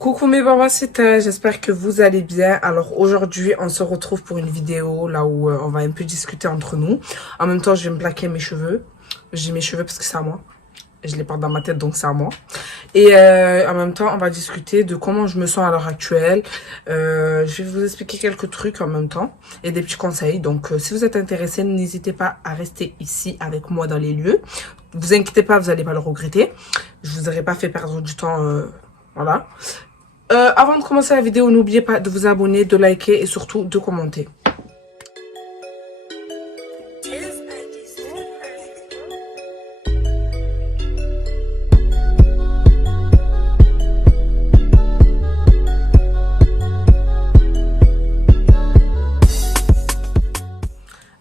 Coucou mes babacitas, j'espère que vous allez bien. Alors aujourd'hui, on se retrouve pour une vidéo là où on va un peu discuter entre nous. En même temps, je vais me plaquer mes cheveux. J'ai mes cheveux parce que c'est à moi. Je les porte dans ma tête, donc c'est à moi. Et en même temps, on va discuter de comment je me sens à l'heure actuelle. Je vais vous expliquer quelques trucs en même temps et des petits conseils. Donc si vous êtes intéressés, n'hésitez pas à rester ici avec moi dans les lieux. Vous inquiétez pas, vous n'allez pas le regretter. Je vous aurais pas fait perdre du temps, voilà. Avant de commencer la vidéo, n'oubliez pas de vous abonner, de liker et surtout de commenter.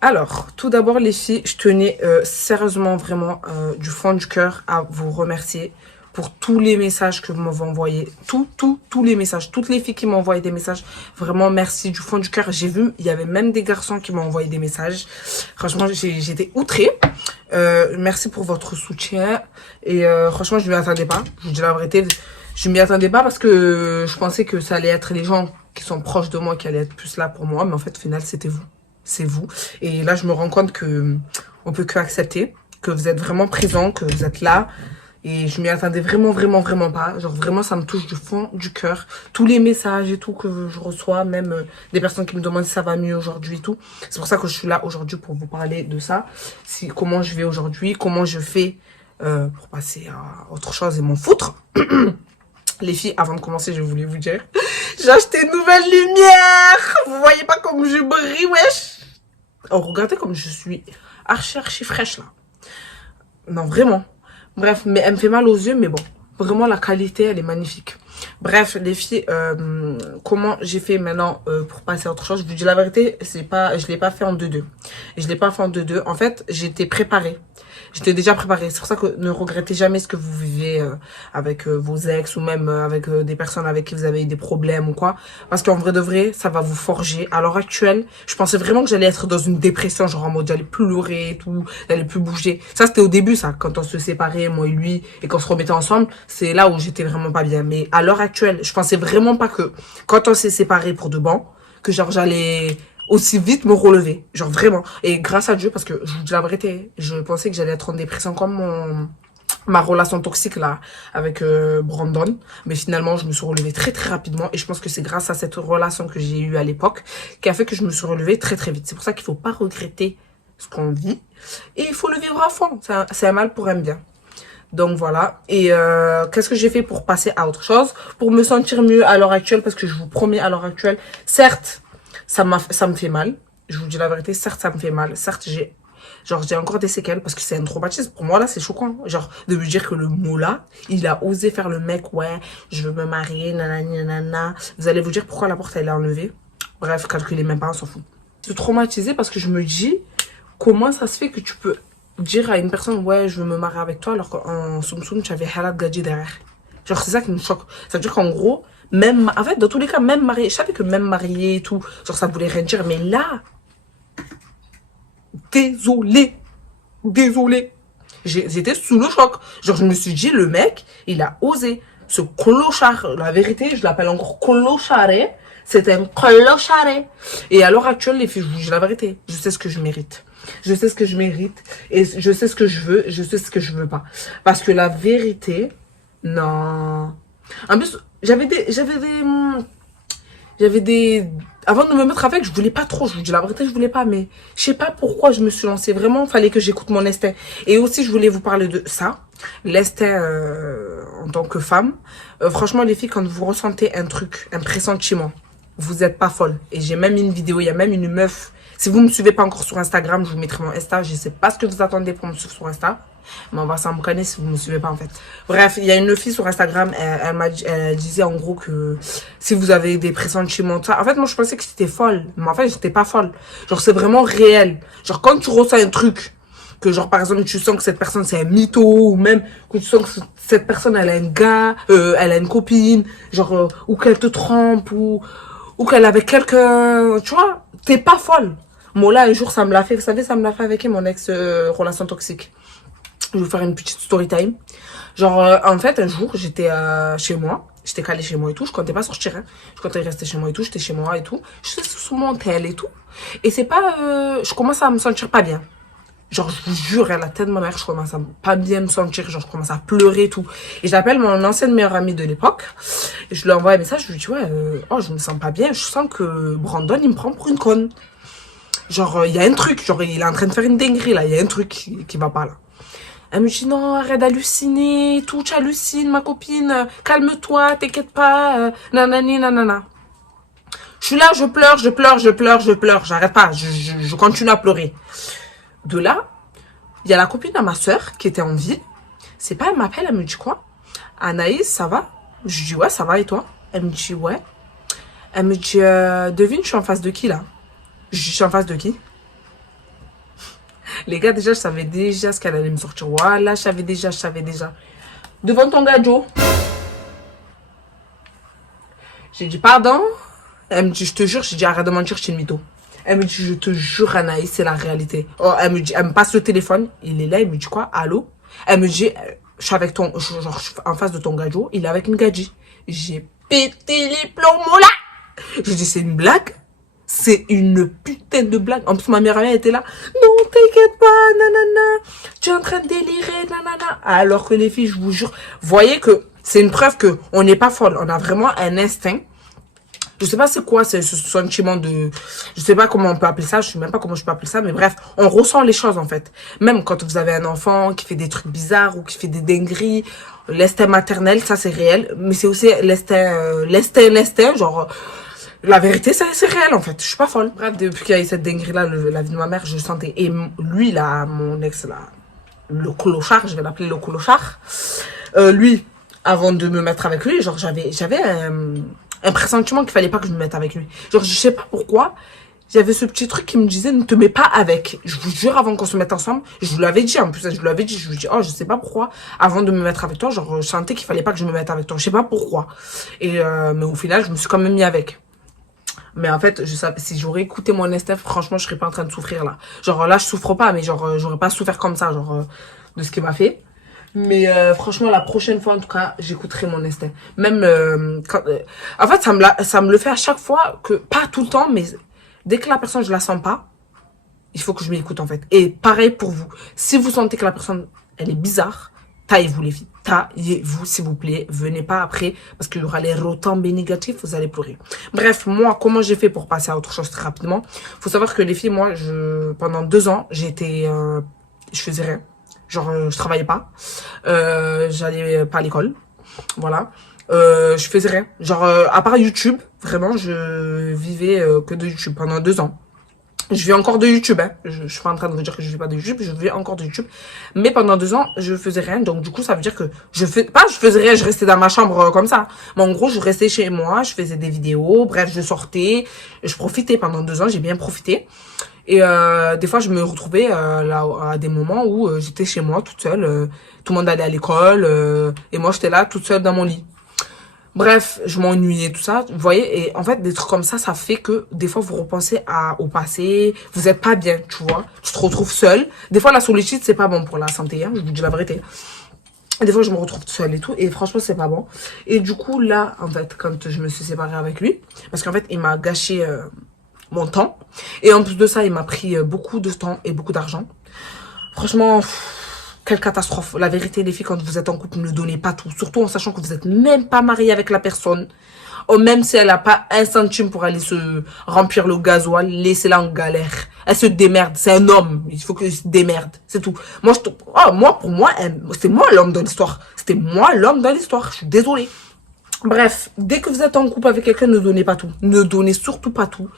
Alors, tout d'abord les filles, je tenais sérieusement vraiment du fond du cœur à vous remercier pour tous les messages que vous m'avez envoyés. Tous les messages. Toutes les filles qui m'ont envoyé des messages. Vraiment, merci du fond du cœur. J'ai vu, il y avait même des garçons qui m'ont envoyé des messages. Franchement, j'étais outrée. Merci pour votre soutien. Et franchement, je ne m'y attendais pas. Je vous dis la vérité. Je ne m'y attendais pas parce que je pensais que ça allait être les gens qui sont proches de moi qui allaient être plus là pour moi. Mais en fait, au final, c'était vous. C'est vous. Et là, je me rends compte que on peut que accepter, que vous êtes vraiment présent, que vous êtes là. Et je m'y attendais vraiment pas. Genre vraiment, ça me touche du fond du cœur. Tous les messages et tout que je reçois, même des personnes qui me demandent si ça va mieux aujourd'hui et tout. C'est pour ça que je suis là aujourd'hui pour vous parler de ça. Comment je vais aujourd'hui, comment je fais pour passer à autre chose et m'en foutre. Les filles, avant de commencer, je voulais vous dire, j'ai acheté une nouvelle lumière. Vous voyez pas comme je brille, wesh. Oh, regardez comme je suis archi fraîche là. Non, vraiment. Bref, mais elle me fait mal aux yeux, mais bon. Vraiment, la qualité, elle est magnifique. Bref, les filles, comment j'ai fait maintenant pour passer à autre chose. Je vous dis la vérité, je l'ai pas fait en 2-2. Je l'ai pas fait en 2-2. En fait, j'étais préparée. J'étais déjà préparée. C'est pour ça que ne regrettez jamais ce que vous vivez avec vos ex ou même avec des personnes avec qui vous avez eu des problèmes ou quoi. Parce qu'en vrai de vrai, ça va vous forger. À l'heure actuelle, je pensais vraiment que j'allais être dans une dépression, genre en mode j'allais pleurer et tout, j'allais plus bouger. Ça, c'était au début, ça. Quand on se séparait, moi et lui, et qu'on se remettait ensemble, c'est là où j'étais vraiment pas bien. Mais à l'heure actuelle, je pensais vraiment pas que quand on s'est séparés pour de bon, que genre j'allais aussi vite me relever, genre vraiment. Et grâce à Dieu, parce que je vous dis la vérité, je pensais que j'allais être en dépression comme ma relation toxique là avec Brandon, mais finalement je me suis relevée très rapidement et je pense que c'est grâce à cette relation que j'ai eue à l'époque qui a fait que je me suis relevée très vite. C'est pour ça qu'il faut pas regretter ce qu'on vit et il faut le vivre à fond. C'est un mal pour un bien. Donc voilà. Et qu'est-ce que j'ai fait pour passer à autre chose, pour me sentir mieux à l'heure actuelle, parce que je vous promets, à l'heure actuelle, certes ça me fait mal, je vous dis la vérité, certes ça me fait mal, certes j'ai encore des séquelles parce que c'est un traumatisme. Pour moi là c'est choquant, genre de me dire que le mot là, il a osé faire le mec, ouais je veux me marier, nanani nanana. Vous allez vous dire pourquoi la porte elle est enlevée. Bref, calculez même pas, on s'en fout. Je suis traumatisée parce que je me dis comment ça se fait que tu peux dire à une personne ouais je veux me marier avec toi alors qu'en soum soum tu avais Halat Gadji derrière. Genre c'est ça qui me choque. Ça veut dire qu'en gros, même, en fait, dans tous les cas, même marié, je savais que même marié et tout, genre ça voulait rien dire, mais là, désolé, j'étais sous le choc. Genre je me suis dit, le mec, il a osé, ce clochard, la vérité, je l'appelle encore clochard, c'est un clochard. Et à l'heure actuelle, les filles, je vous dis la vérité, je sais ce que je mérite. Je sais ce que je mérite et je sais ce que je veux, je sais ce que je veux pas. Parce que la vérité, non. En plus, j'avais des, avant de me mettre avec, je voulais pas trop, je vous dis la vérité, je voulais pas, mais je sais pas pourquoi je me suis lancée. Vraiment, il fallait que j'écoute mon instinct. Et aussi, je voulais vous parler de ça, l'instinct en tant que femme. Franchement, les filles, quand vous ressentez un truc, un pressentiment, vous êtes pas folle. Et j'ai même une vidéo, il y a même une meuf. Si vous me suivez pas encore sur Instagram, je vous mettrai mon Insta. Je sais pas ce que vous attendez pour me suivre sur Insta. Mais on va s'en connaître si vous me suivez pas en fait. Bref, il y a une fille sur Instagram, elle disait en gros que si vous avez des pressentiments, ça. En fait, moi je pensais que c'était folle. Mais en fait, j'étais pas folle. Genre, c'est vraiment réel. Genre, quand tu ressens un truc, que genre par exemple tu sens que cette personne c'est un mytho, ou même que tu sens que cette personne elle a un gars, elle a une copine, genre, ou qu'elle te trompe, ou qu'elle est avec quelqu'un, tu vois, t'es pas folle. Moi là, un jour, ça me l'a fait, vous savez, ça me l'a fait avec mon ex relation toxique. Je vais vous faire une petite story time. Genre, en fait, un jour, j'étais chez moi. J'étais calée chez moi et tout. Je comptais pas sortir. Hein. Je comptais rester chez moi et tout. J'étais chez moi et tout. Je suis sous mon tel et tout. Et c'est pas... je commence à me sentir pas bien. Genre, je vous jure, à la tête de ma mère, je commence à pas bien me sentir. Genre, je commence à pleurer et tout. Et j'appelle mon ancienne meilleure amie de l'époque. Et je lui envoie un message. Je lui dis, ouais, oh, je me sens pas bien. Je sens que Brandon, il me prend pour une conne. Genre, il y a un truc. Genre, il est en train de faire une dinguerie, là. Il y a un truc qui va pas, là. Elle me dit, non, arrête d'halluciner. Tout, tu hallucines, ma copine. Calme-toi, t'inquiète pas. Nanani, nanana. Je suis là, je pleure, je pleure, je pleure, je pleure. J'arrête pas. Je continue à pleurer. De là, il y a la copine de ma soeur qui était en ville. C'est pas, elle m'appelle, elle me dit quoi? Anaïs, ça va? Je dis, ouais, ça va et toi? Elle me dit, ouais. Elle me dit, devine, je suis en face de qui là? Je dis, je suis en face de qui? Les gars, déjà, je savais déjà ce qu'elle allait me sortir. Voilà, je savais déjà. Devant ton gars, Joe. J'ai dit, pardon? Elle me dit, je te jure, j'ai dit, arrête de mentir, je suis une mytho. Elle me dit, je te jure, Anaïs, c'est la réalité. Oh, elle me dit, elle me passe le téléphone. Il est là, il me dit quoi? Allô? Elle me dit, je suis avec ton, genre, je suis en face de ton gadjo. Il est avec une gadji. J'ai pété les plombs là. Je dis, c'est une blague? C'est une putain de blague. En plus, ma mère était là. Non, t'inquiète pas, nanana. Tu es en train de délirer, nanana. Alors que les filles, je vous jure, voyez que c'est une preuve que on n'est pas folle. On a vraiment un instinct. Je sais pas c'est quoi ce sentiment de... Je sais pas comment on peut appeler ça. Je sais même pas comment je peux appeler ça. Mais bref, on ressent les choses en fait. Même quand vous avez un enfant qui fait des trucs bizarres ou qui fait des dingueries. L'instinct maternel, ça c'est réel. Mais c'est aussi l'instinct, genre... La vérité, c'est réel en fait. Je suis pas folle. Bref, depuis qu'il y a eu cette dinguerie-là, la vie de ma mère, je sentais... Et lui, là, mon ex, là, le clochard, je vais l'appeler le clochard. Lui, avant de me mettre avec lui, genre, j'avais un pressentiment qu'il fallait pas que je me mette avec lui. Genre, je sais pas pourquoi, j'avais ce petit truc qui me disait ne te mets pas avec. Je vous jure, avant qu'on se mette ensemble, je vous l'avais dit en plus, je lui dis, oh, je sais pas pourquoi, avant de me mettre avec toi, genre, je sentais qu'il fallait pas que je me mette avec toi. Je sais pas pourquoi. Et, mais au final, je me suis quand même mis avec. Mais en fait, je savais, si j'aurais écouté mon instinct, franchement, je serais pas en train de souffrir là. Genre là, je souffre pas, mais genre, j'aurais pas souffert comme ça, genre, de ce qu'il m'a fait. Mais franchement, la prochaine fois, en tout cas, j'écouterai mon instinct. Même quand... en fait, ça me le fait à chaque fois, que pas tout le temps, mais dès que la personne, je la sens pas, il faut que je m'écoute en fait. Et pareil pour vous. Si vous sentez que la personne, elle est bizarre, taillez-vous les filles. Taillez-vous s'il vous plaît. Venez pas après parce qu'il y aura les retombées négatives, vous allez pleurer. Bref, moi, comment j'ai fait pour passer à autre chose très rapidement? Faut savoir que les filles, moi, pendant 2 ans, j'étais... je faisais rien. Genre, je travaillais pas. J'allais pas à l'école. Voilà. Je faisais rien. Genre, à part YouTube, vraiment, je vivais que de YouTube pendant 2 ans. Je vis encore de YouTube, hein. Je suis pas en train de vous dire que je vis pas de YouTube, je vis encore de YouTube. Mais pendant 2 ans, je faisais rien. Donc, du coup, ça veut dire que je faisais rien, je restais dans ma chambre comme ça. Mais en gros, je restais chez moi, je faisais des vidéos, bref, je sortais, je profitais pendant 2 ans, j'ai bien profité. Et des fois, je me retrouvais là à des moments où j'étais chez moi toute seule. Tout le monde allait à l'école et moi, j'étais là toute seule dans mon lit. Bref, je m'ennuyais, tout ça, vous voyez, et en fait, des trucs comme ça fait que, des fois, vous repensez au passé, vous êtes pas bien, tu vois, tu te retrouves seule. Des fois, la solitude, c'est pas bon pour la santé, hein, je vous dis la vérité. Des fois, je me retrouve seule et tout, et franchement, c'est pas bon. Et du coup, là, en fait, quand je me suis séparée avec lui, parce qu'en fait, il m'a gâché mon temps, et en plus de ça, il m'a pris beaucoup de temps et beaucoup d'argent. Franchement... Quelle catastrophe. La vérité, les filles, quand vous êtes en couple, ne donnez pas tout. Surtout en sachant que vous n'êtes même pas marié avec la personne. Ou même si elle n'a pas un centime pour aller se remplir le gasoil, laissez-la en galère. Elle se démerde. C'est un homme. Il faut qu'elle se démerde. C'est tout. Moi, pour moi, c'est moi l'homme dans l'histoire. C'était moi l'homme dans l'histoire. Je suis désolée. Bref, dès que vous êtes en couple avec quelqu'un, ne donnez pas tout. Ne donnez surtout pas tout.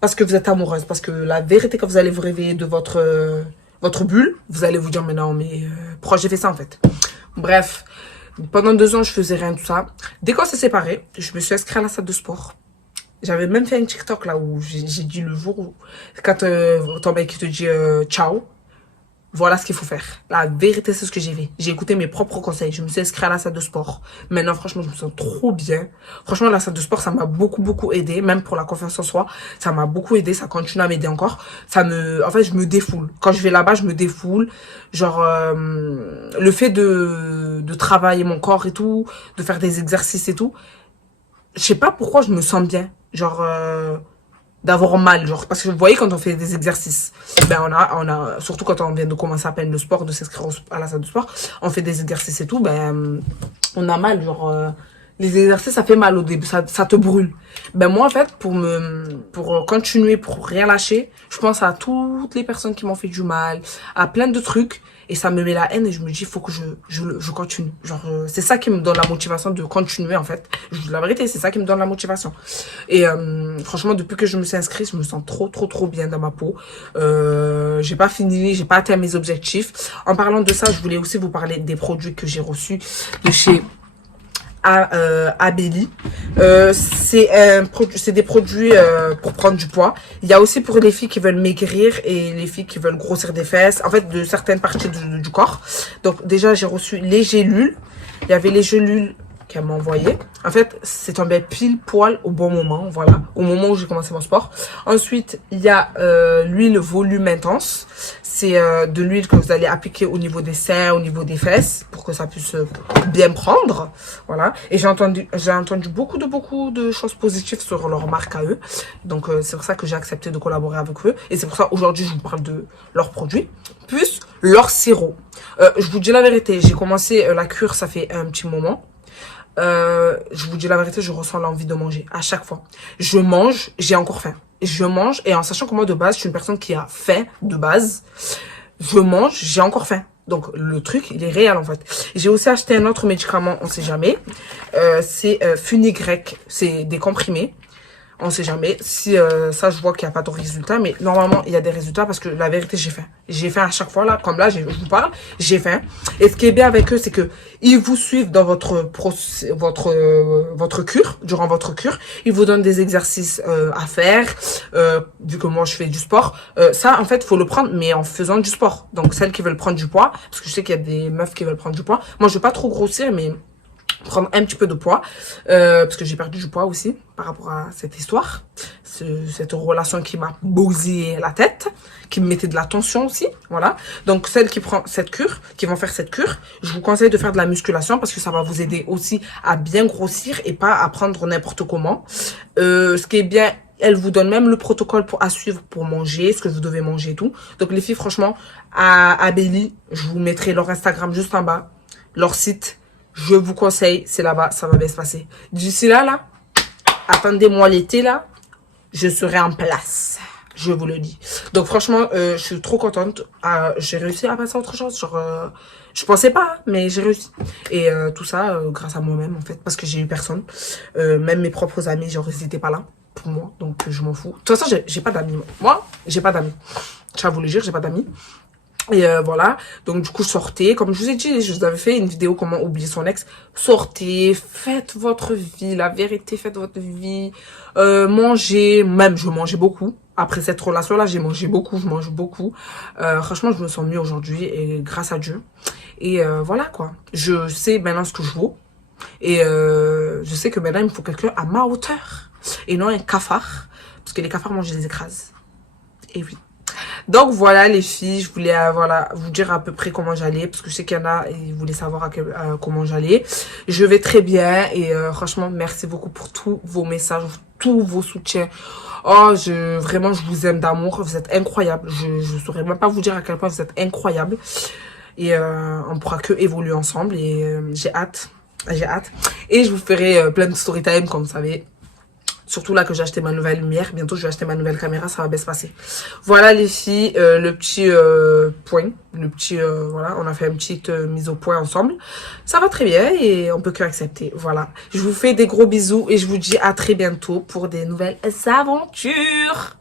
Parce que vous êtes amoureuse. Parce que la vérité, quand vous allez vous réveiller de votre bulle, vous allez vous dire, mais non, mais pourquoi j'ai fait ça en fait? Bref, pendant 2 ans, je faisais rien, tout ça. Dès qu'on s'est séparés, je me suis inscrite à la salle de sport. J'avais même fait un TikTok là où j'ai dit le jour où, quand ton mec te dit ciao, Voilà ce qu'il faut faire. La vérité, c'est ce que j'ai fait. J'ai écouté mes propres conseils. Je me suis inscrite à la salle de sport. Maintenant, franchement, je me sens trop bien. Franchement, la salle de sport, ça m'a beaucoup aidé. Même pour la confiance en soi, ça m'a beaucoup aidé. Ça continue à m'aider encore. En fait, je me défoule. Quand je vais là-bas, je me défoule. Genre, le fait de travailler mon corps et tout, de faire des exercices et tout. Je sais pas pourquoi je me sens bien. Genre, d'avoir mal, genre, parce que vous voyez quand on fait des exercices, ben surtout quand on vient de commencer à peine le sport, de s'inscrire à la salle de sport, on fait des exercices et tout, ben on a mal, genre les exercices ça fait mal au début, ça te brûle. Ben moi en fait pour continuer, pour rien lâcher, je pense à toutes les personnes qui m'ont fait du mal, à plein de trucs. Et ça me met la haine et je me dis, il faut que je continue. Genre, c'est ça qui me donne la motivation de continuer, en fait. Je vous dis la vérité, c'est ça qui me donne la motivation. Et franchement, depuis que je me suis inscrite, je me sens trop bien dans ma peau. J'ai pas fini, j'ai pas atteint mes objectifs. En parlant de ça, je voulais aussi vous parler des produits que j'ai reçus de chez Abelli. C'est des produits pour prendre du poids. Il y a aussi pour les filles qui veulent maigrir et les filles qui veulent grossir des fesses, en fait de certaines parties du corps. Donc déjà j'ai reçu les gélules. Il y avait les gélules qu'elle m'a envoyé. En fait, c'est tombé pile poil au bon moment, voilà, au moment où j'ai commencé mon sport. Ensuite, il y a l'huile volume intense. C'est de l'huile que vous allez appliquer au niveau des seins, au niveau des fesses, pour que ça puisse bien prendre, voilà. Et j'ai entendu beaucoup de choses positives sur leur marque à eux. Donc c'est pour ça que j'ai accepté de collaborer avec eux. Et c'est pour ça aujourd'hui je vous parle de leurs produits, plus leur sirop. Je vous dis la vérité, j'ai commencé la cure, ça fait un petit moment. Je vous dis la vérité, je ressens l'envie de manger à chaque fois. Je mange, j'ai encore faim. Je mange et en sachant que moi de base, je suis une personne qui a faim de base. Je mange, j'ai encore faim. Donc le truc, il est réel en fait. J'ai aussi acheté un autre médicament, on sait jamais. C'est Funigrec, c'est des comprimés. On sait jamais. Si ça, je vois qu'il n'y a pas de résultat. Mais normalement, il y a des résultats parce que la vérité, j'ai faim. J'ai faim à chaque fois, là. Comme là, je vous parle, j'ai faim. Et ce qui est bien avec eux, c'est que ils vous suivent dans votre cure, durant votre cure. Ils vous donnent des exercices à faire. Vu que moi, je fais du sport. Ça, en fait, il faut le prendre, mais en faisant du sport. Donc, celles qui veulent prendre du poids, parce que je sais qu'il y a des meufs qui veulent prendre du poids. Moi, je veux pas trop grossir, mais prendre un petit peu de poids parce que j'ai perdu du poids aussi par rapport à cette histoire, cette relation qui m'a bousillé la tête, qui me mettait de la tension aussi, voilà. Donc celles qui prennent cette cure, qui vont faire cette cure, je vous conseille de faire de la musculation parce que ça va vous aider aussi à bien grossir et pas à prendre n'importe comment. Ce qui est bien, elle vous donne même le protocole à suivre pour manger, ce que vous devez manger et tout. Donc les filles, franchement, à Abelli, je vous mettrai leur Instagram juste en bas, leur site. Je vous conseille, c'est là-bas, ça va bien se passer. D'ici là, attendez-moi l'été, là, je serai en place. Je vous le dis. Donc, franchement, je suis trop contente. J'ai réussi à passer à autre chose. Genre, je pensais pas, mais j'ai réussi. Et tout ça, grâce à moi-même, en fait, parce que j'ai eu personne. Même mes propres amis, genre, ils n'étaient pas là pour moi. Donc, je m'en fous. De toute façon, j'ai pas d'amis. Moi, j'ai pas d'amis. Je vais vous le dire, j'ai pas d'amis. Et voilà, donc du coup sortez, comme je vous ai dit, je vous avais fait une vidéo comment oublier son ex. Sortez, faites votre vie, la vérité, faites votre vie. Mangez, même je mangeais beaucoup. Après cette relation-là, j'ai mangé beaucoup, je mange beaucoup. Franchement, je me sens mieux aujourd'hui et grâce à Dieu. Et voilà quoi, je sais maintenant ce que je vaux. Et je sais que maintenant il me faut quelqu'un à ma hauteur et non un cafard. Parce que les cafards, moi je les écrase. Et oui. Donc voilà les filles, je voulais voilà, vous dire à peu près comment j'allais, parce que je sais qu'il y en a, ils voulaient savoir comment j'allais. Je vais très bien et franchement merci beaucoup pour tous vos messages, tous vos soutiens. Oh, vraiment je vous aime d'amour, vous êtes incroyables. Je saurais même pas vous dire à quel point vous êtes incroyables. Et on pourra que évoluer ensemble et j'ai hâte. Et je vous ferai plein de story time comme vous savez. Surtout là que j'ai acheté ma nouvelle lumière. Bientôt, je vais acheter ma nouvelle caméra. Ça va bien se passer. Voilà les filles. Le petit point. Voilà. On a fait une petite mise au point ensemble. Ça va très bien et on peut que accepter. Voilà. Je vous fais des gros bisous et je vous dis à très bientôt pour des nouvelles aventures.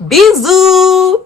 Bisous!